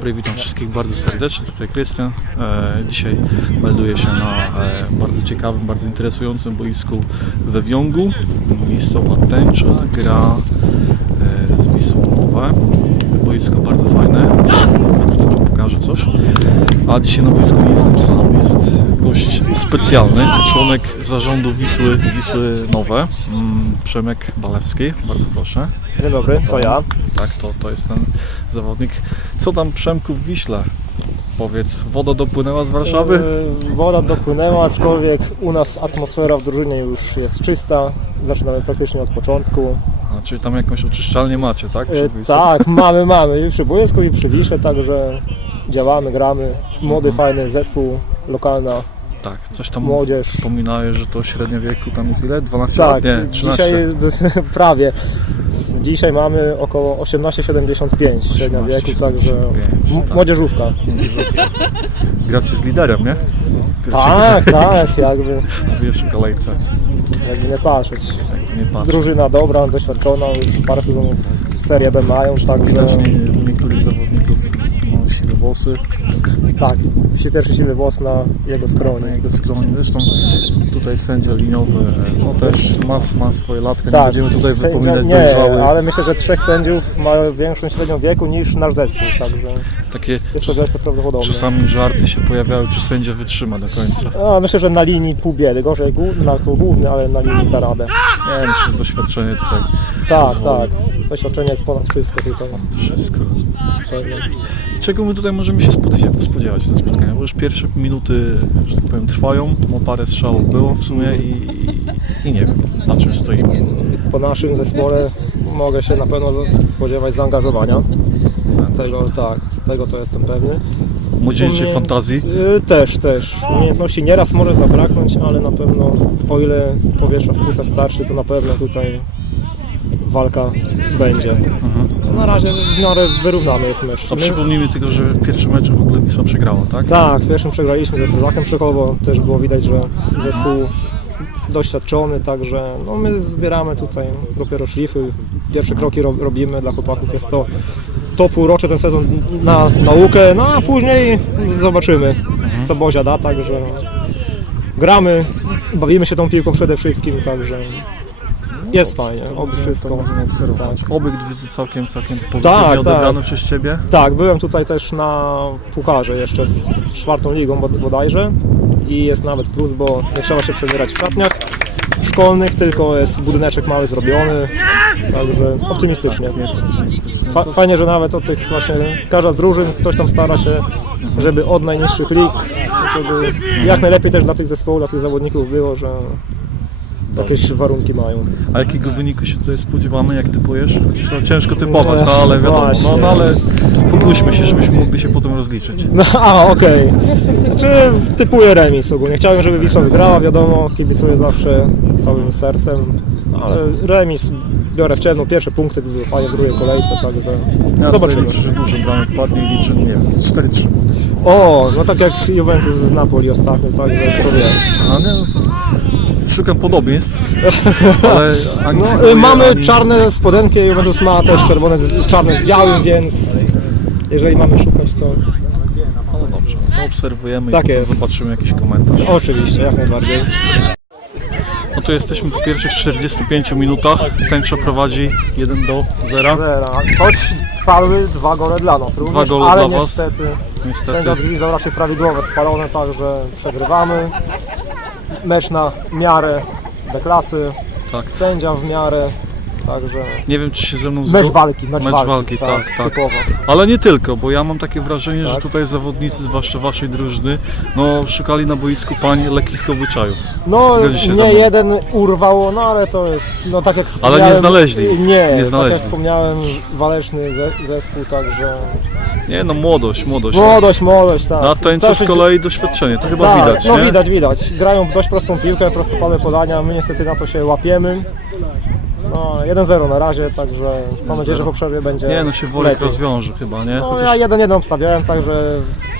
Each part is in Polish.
dobry, witam wszystkich bardzo serdecznie. Tutaj Krystian. E, dzisiaj melduję się na e, bardzo ciekawym, bardzo interesującym boisku we Wiągu. Miejscowa tęcza gra e, z Wisłą Nowe. Boisko bardzo fajne. Wkrótce pokażę coś. A dzisiaj na boisku nie jestem sam, jest gość specjalny, członek zarządu Wisły, Wisły Nowe, mm, Przemek Balewski. Bardzo proszę. Dzień dobry, to ja. Tak, to, to jest ten zawodnik. Co tam Przemku w Wiśle? Powiedz, woda dopłynęła z Warszawy? Yy, Woda dopłynęła, aczkolwiek u nas atmosfera w drużynie już jest czysta. Zaczynamy praktycznie od początku. A, czyli tam jakąś oczyszczalnię macie, tak? Yy, Wisłą? Tak, mamy, mamy i przy boisku i przy Wiśle, także działamy, gramy. Młody, fajny zespół, lokalna. Tak. Coś tam Młodzież. wspominałeś, że to średnia wieku tam jest ile? 12 Tak, lat? Nie, 13. dzisiaj jest prawie. Dzisiaj mamy około 18,75 średnia wieku, także tak. młodzieżówka. Gracie z liderem, nie? Tak, tak, jakby, W pierwszej kolejce. jakby nie patrzeć. Nie patrz. Drużyna dobra, doświadczona, już parę sezonów w Serie B mają, także Widać nie, niektórych zawodników ma siwe włosy tak, się też siwy włos na jego na skronie. jego skronie. Zresztą tutaj sędzia liniowy no też ma, ma swoje latka, nie Tak, będziemy tutaj sędzia- wypominać nie, dojrzały. ale myślę, że trzech sędziów ma większą średnią wieku niż nasz zespół, także Takie jest to prawdopodobne. Czasami żarty się pojawiały, czy sędzia wytrzyma do końca. A, myślę, że na linii pół biedy, gorzej na główny, ale na linii da radę. Nie wiem, czy doświadczenie tutaj Tak, Pozwoli. tak, doświadczenie jest ponad wszystko tutaj. wszystko. Czego my tutaj możemy się spodziewać, spodziewać na spotkaniu? Bo już pierwsze minuty, że tak powiem, trwają, no parę strzałów było w sumie i, i, i nie wiem, na czym stoimy. Po naszym zespole mogę się na pewno spodziewać zaangażowania. Tego, tak, tego to jestem pewny. Młodzieńczej fantazji. Y, Też, też. Umiejętności nieraz może zabraknąć, ale na pewno o ile powietrza w płucach starszy, to na pewno tutaj walka będzie. No, Na razie w miarę wyrównany jest mecz. A My- przypomnijmy tylko, że w pierwszym meczu w ogóle Wisła przegrała, tak? Tak, w pierwszym przegraliśmy ze Słowakiem Czechowo, też było widać, że zespół doświadczony, także no my zbieramy tutaj dopiero szlify, pierwsze kroki ro- robimy, dla chłopaków. Jest to to półrocze ten sezon na naukę, no a później zobaczymy co Bozia da, także gramy, bawimy się tą piłką przede wszystkim, także jest fajnie, oby To wszystko. możemy obserwować. Tak. Obyk całkiem, całkiem pozytywnie Tak, odebrany tak. przez Ciebie. Tak, byłem tutaj też na pucharze jeszcze z czwartą ligą bod- bodajże i jest nawet plus, bo nie trzeba się przebierać w szatniach szkolnych, tylko jest budyneczek mały zrobiony, także optymistycznie. Jest optymistyczny. Fa- fajnie, że nawet od tych właśnie, każda z drużyn, ktoś tam stara się, żeby od najniższych lig, żeby jak najlepiej też dla tych zespołów, dla tych zawodników było, że jakieś warunki mają. A jakiego wyniku się tutaj spodziewamy, jak typujesz? Chociaż no, ciężko typować, no ale wiadomo, no, no ale pokróćmy się, żebyśmy mogli się potem rozliczyć. No, a okej. Czy typuję remis ogólnie. Chciałem, żeby Wisła wygrała, wiadomo, kibicuję zawsze całym sercem, no, ale remis biorę w ciemno. Pierwsze punkty by były fajnie w drugiej kolejce, także Ja zobaczymy. liczę, że dużo bramek padnie i liczę, nie wiem, 4-3. O, no tak jak Juventus z Napoli ostatnio, także kto wie. A nie, no to szukam podobieństw, ale ani No, y, mamy ani... czarne spodenki, Juventus ma też czerwone, z, czarne z białym, więc jeżeli mamy szukać, to No dobrze, to obserwujemy Tak i potem jest. zobaczymy jakiś komentarz. oczywiście, jak najbardziej. No to jesteśmy po pierwszych 45 minutach, tęcza prowadzi 1 do 0, Zera. Choć padły dwa gole dla nas również, gole ale dla was. niestety niestety. Sędzia odgwizdał raczej prawidłowe, spalone, także przegrywamy. Mecz na miarę deklasy, Tak. sędzia w miarę, także Nie wiem, czy się ze mną mecz zgo- walki, mecz, Mecz walki, walki, tak, tak. typowo. Ale nie tylko, bo ja mam takie wrażenie, że Tak. tutaj zawodnicy, zwłaszcza waszej drużyny, no szukali na boisku pań lekkich obyczajów. No się ze nie mną? jeden urwał, no ale to jest, no tak jak Ale wspomniałem... nie znaleźli. Nie, Nie tak znaleźli. jak wspomniałem, waleczny ze, zespół, także Nie no, młodość, młodość. młodość, młodość, tak. A tęcza To z kolei doświadczenie, to chyba tak, widać, no nie? widać, widać. Grają w dość prostą piłkę, prostopadłe podania, my niestety na to się łapiemy. No, 1-0 na razie, także mam nadzieję, że po przerwie będzie Nie no, się Wolek lepiej. rozwiąże chyba, nie? No Chociaż... ja 1-1 obstawiałem, także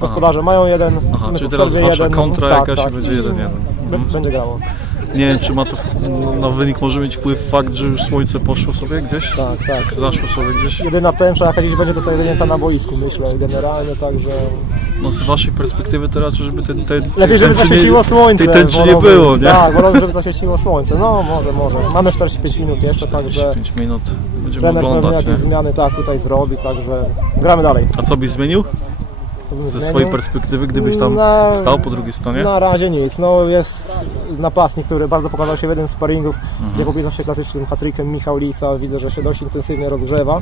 gospodarze mają jeden, Aha, my czyli po teraz przerwie wasza jeden. kontra tak, jakaś tak. i będzie jeden jeden. B- Będzie grało. Nie wiem, czy ma to na wynik może mieć wpływ fakt, że już słońce poszło sobie gdzieś? Tak, tak. Zaszło sobie gdzieś? Jedyna tęcza jaka dziś będzie tutaj wyjęta na boisku, myślę, generalnie, także No z waszej perspektywy to raczej, żeby ten, ten lepiej, żeby zaświeciło słońce. tej tęczy nie było, nie? Tak, wolałbym, żeby zaświeciło słońce. No, może, może. Mamy 45 minut jeszcze, także 5 minut będziemy trener oglądać, jakieś nie? zmiany tak tutaj zrobi, także gramy dalej. A co byś zmienił ze swojej perspektywy, gdybyś tam Na- stał po drugiej stronie? Na razie nic. No jest napastnik, który bardzo pokazał się w jeden z sparingów, Mhm. gdzie popisał się klasycznym hatrykiem Michał Lica. Widzę, że się dość intensywnie rozgrzewa.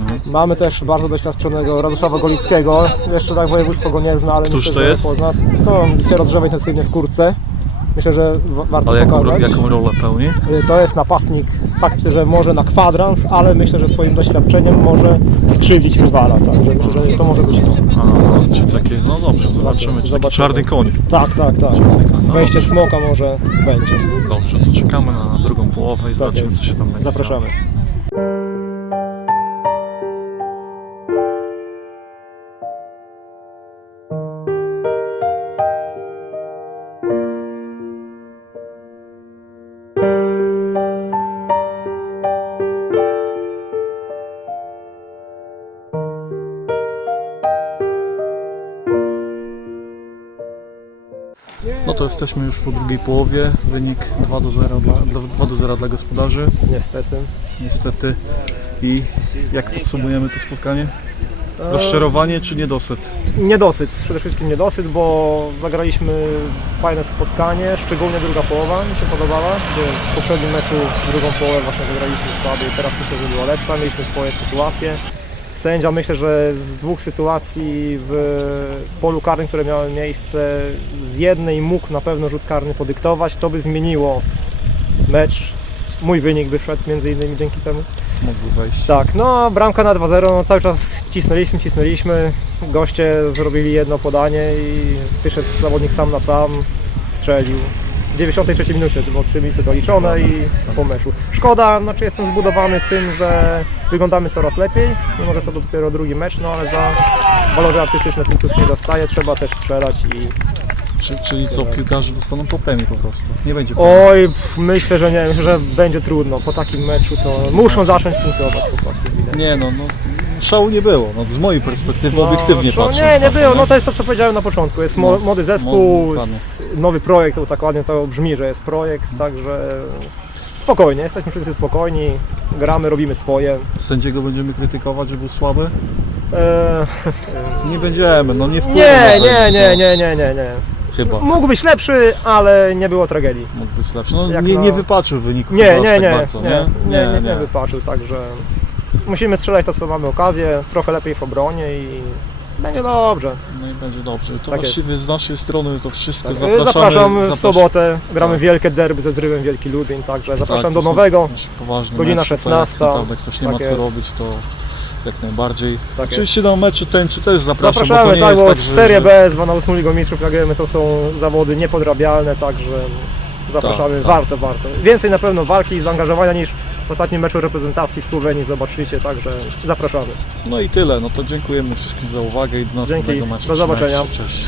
Mhm, Mamy też bardzo doświadczonego Radosława Golickiego. Jeszcze tak województwo go nie zna, ale Któż myślę, to że jest? pozna. To się rozgrzewa intensywnie w kurce. Myślę, że wa- warto Ale jaką, pokazać. jaką rolę pełni? Y, To jest napastnik, fakt, że może na kwadrans, ale myślę, że swoim doświadczeniem może skrzywdzić rywala. Myślę, że to może być to. A, czy takie, no dobrze, zobaczymy, czy Zobaczymy. czarny koń. Tak, tak, tak. No, Wejście smoka może będzie. Dobrze, to czekamy na drugą połowę i zobaczymy, Tak jest. co się tam będzie. Zapraszamy. To jesteśmy już po drugiej połowie. Wynik 2 do 0 dla, dla, 2 do 0 dla gospodarzy. Niestety. Niestety. I jak podsumujemy to spotkanie? Rozczarowanie czy niedosyt? Niedosyt, przede wszystkim niedosyt, bo zagraliśmy fajne spotkanie, szczególnie druga połowa mi się podobała, w poprzednim meczu drugą połowę właśnie zagraliśmy słabiej, teraz myślę, że była lepsza, mieliśmy swoje sytuacje. Sędzia myślę, że z dwóch sytuacji w polu karnym, które miały miejsce, z jednej mógł na pewno rzut karny podyktować, to by zmieniło mecz. Mój wynik by wszedł między innymi dzięki temu. Mógłby wejść. Tak, no bramka na 2-0, no, cały czas cisnęliśmy, cisnęliśmy. Goście zrobili jedno podanie i wyszedł zawodnik sam na sam, strzelił. W 93 minucie, było 3 minuty doliczone i po meczu. Szkoda, znaczy jestem zbudowany tym, że wyglądamy coraz lepiej, mimo że to dopiero drugi mecz, no ale za walory artystyczne punktów nie dostaje, trzeba też strzelać i... Czy, czyli co, piłkarze dostaną po premii po prostu? Nie będzie premii. Oj, pff, myślę, że nie, myślę, że będzie trudno. Po takim meczu to muszą zacząć punktować chłopaki. widać. Nie no, no, szału nie było. No, z mojej perspektywy obiektywnie no, patrząc. Nie, nie było. No to jest to, co powiedziałem na początku. Jest mo- No. młody zespół, s- nowy projekt, to tak ładnie to brzmi, że jest projekt, także spokojnie, jesteśmy wszyscy spokojni, gramy, robimy swoje. Sędziego będziemy krytykować, że był słaby? Eee, Nie będziemy, no nie wpływa nie, na to, nie, nie, nie, nie, nie, nie. Chyba. Mógł być lepszy, ale nie było tragedii. Mógł być lepszy. No, Jak nie, na- nie wypaczył wyniku Nie, chyba aż nie, tak nie, bardzo, nie, nie, nie, nie wypaczył, także musimy strzelać to, co mamy okazję, trochę lepiej w obronie i będzie dobrze. No i będzie dobrze. To Tak właściwie z naszej strony to wszystko. Tak, Zapraszamy, zapraszam w zaprasz- sobotę, gramy Tak. wielkie derby ze Zrywem Wielki Lubień, także zapraszam Tak, do są nowego. już poważne Godzina mecze, to 16. Jak naprawdę ktoś nie ma Tak co jest. robić, to jak najbardziej. Tak Oczywiście na mecze tęczy też zapraszam, Zapraszamy, bo to nie tak, jest bo tak, że, Serie że... B, z 12 Ligą Mistrzów, jak wiemy, to są zawody niepodrabialne, także zapraszamy, Tak, tak. warto, warto. Więcej na pewno walki i zaangażowania niż w ostatnim meczu reprezentacji w Słowenii zobaczycie, także zapraszamy. No i tyle. No to dziękujemy wszystkim za uwagę i do następnego Dzięki. meczu. Do zobaczenia. Cześć.